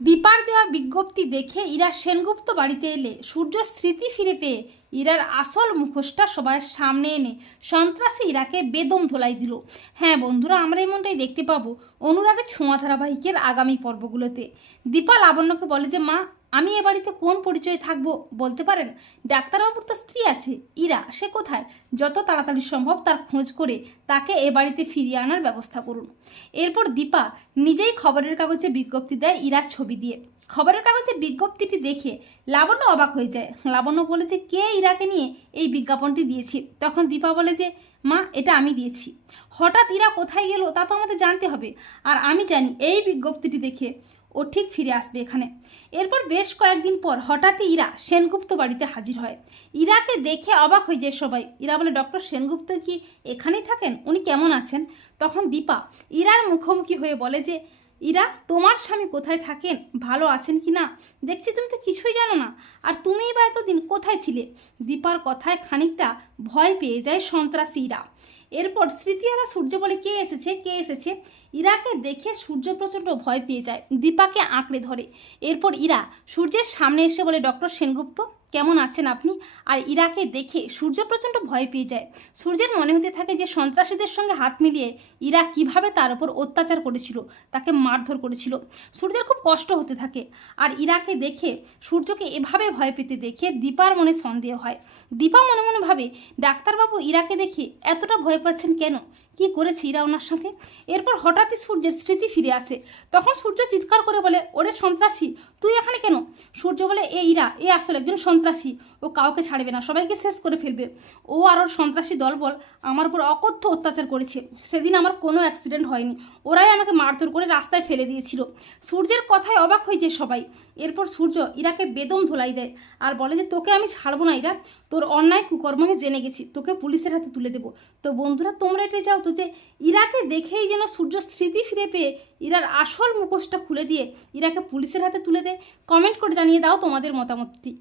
দীপার দেওয়া বিজ্ঞপ্তি দেখে ইরা সেনগুপ্ত বাড়িতে এলে সূর্য স্মৃতি ফিরে পেয়ে ইরার আসল মুখোশটা সবার সামনে এনে সন্ত্রাসী ইরাকে বেদম ধোলাই দিল। হ্যাঁ বন্ধুরা, আমরা এমনটাই দেখতে পাবো অনুরাগের ছোঁয়া ধারাবাহিকের আগামী পর্বগুলোতে। দীপা লাবণ্যকে বলে যে, মা আমি এ বাড়িতে কোন পরিচয়ে থাকব বলতে পারেন? ডাক্তারবাবুর তো স্ত্রী আছে, ইরা, সে কোথায়? যত তাড়াতাড়ি সম্ভব তার খোঁজ করে তাকে এ বাড়িতে ফিরিয়ে আনার ব্যবস্থা করুন। এরপর দীপা নিজেই খবরের কাগজে বিজ্ঞপ্তি দেয় ইরার ছবি দিয়ে। খবরের কাগজে বিজ্ঞপ্তিটি দেখে লাবণ্য অবাক হয়ে যায়। লাবণ্য বলে যে, কে ইরাকে নিয়ে এই বিজ্ঞাপনটি দিয়েছি? তখন দীপা বলে যে, মা, এটা আমি দিয়েছি। হঠাৎ ইরা কোথায় গেল তা তো আমাদের জানতে হবে। আর আমি জানি, এই বিজ্ঞপ্তিটি দেখে ও ঠিক ফিরে আসবে এখানে। এরপর বেশ কয়েকদিন পর হঠাৎই ইরা সেনগুপ্ত বাড়িতে হাজির হয়। ইরাকে দেখে অবাক হয়ে যায় সবাই। ইরা বলে, ডক্টর সেনগুপ্ত কি এখানেই থাকেন? উনি কেমন আছেন? তখন দীপা ইরার মুখোমুখি হয়ে বলে যে, ইরা, তোমার স্বামী কোথায় থাকেন? ভালো আছেন কি না? দেখছি তুমি তো কিছুই জানো না। আর তুমিই বা এতদিন কোথায় ছিলে? দীপার কথায় খানিকটা ভয় পেয়ে যায় সন্ত্রাসী ইরা। এরপর স্মৃতিহারা সূর্য বলে কে এসেছে? কে এসেছে? ইরাকে দেখে সূর্য প্রচণ্ড ভয় পেয়ে যায়। দীপাকে আঁকড়ে ধরে। এরপর ইরা সূর্যের সামনে এসে বলে, ডক্টর সেনগুপ্ত, কেমন আছেন আপনি? আর ইরাকে দেখে সূর্য প্রচণ্ড ভয় পেয়ে যায়। সূর্যের মনে হতে থাকে যে সন্ত্রাসীদের সঙ্গে হাত মিলিয়ে ইরা কীভাবে তার উপর অত্যাচার করেছিল, তাকে মারধর করেছিল। সূর্যের খুব কষ্ট হতে থাকে। আর ইরাকে দেখে সূর্যকে এভাবে ভয় পেতে দেখে দীপার মনে সন্দেহ হয়। দীপা মনে মনে ভাবে, ডাক্তারবাবু, ইরাকে দেখে এতটা ভয় পাচ্ছেন কেন? কি করেছি ইরা ওনার সাথে? এরপর হঠাৎই সূর্যের স্মৃতি ফিরে আসে। তখন সূর্য চিৎকার করে বলে, ওরে সন্ত্রাসী, তুই এখানে কেন? সূর্য বলে, এ ইরা, এ আসলে, একজন সন্ত্রাসী। ও কাউকে ছাড়বে না, সবাইকে শেষ করে ফেলবে। ও আর ওর সন্ত্রাসী দলবল আমার উপর অকথ্য অত্যাচার করেছে। সেদিন আমার কোনো অ্যাক্সিডেন্ট হয়নি। ওরাই আমাকে মারধর করে রাস্তায় ফেলে দিয়েছিল। সূর্যের কথায় অবাক হয়ে যায় সবাই। এরপর সূর্য ইরাকে বেদম ধোলাই দেয় আর বলে যে, তোকে আমি ছাড়বো না ইরা। তোর অন্যায় কুকর্ম আমি জেনে গেছি। তোকে পুলিশের হাতে তুলে দেবো। তো বন্ধুরা, তোমরা এটাই চাও তো যে, ইরাকে দেখেই যেন সূর্য স্মৃতি ফিরে পেয়ে ইরার আসল মুখোশটা খুলে দিয়ে ইরাকে পুলিশের হাতে তুলে দেয়? কমেন্ট করে জানিয়ে দাও তোমাদের মতামতটি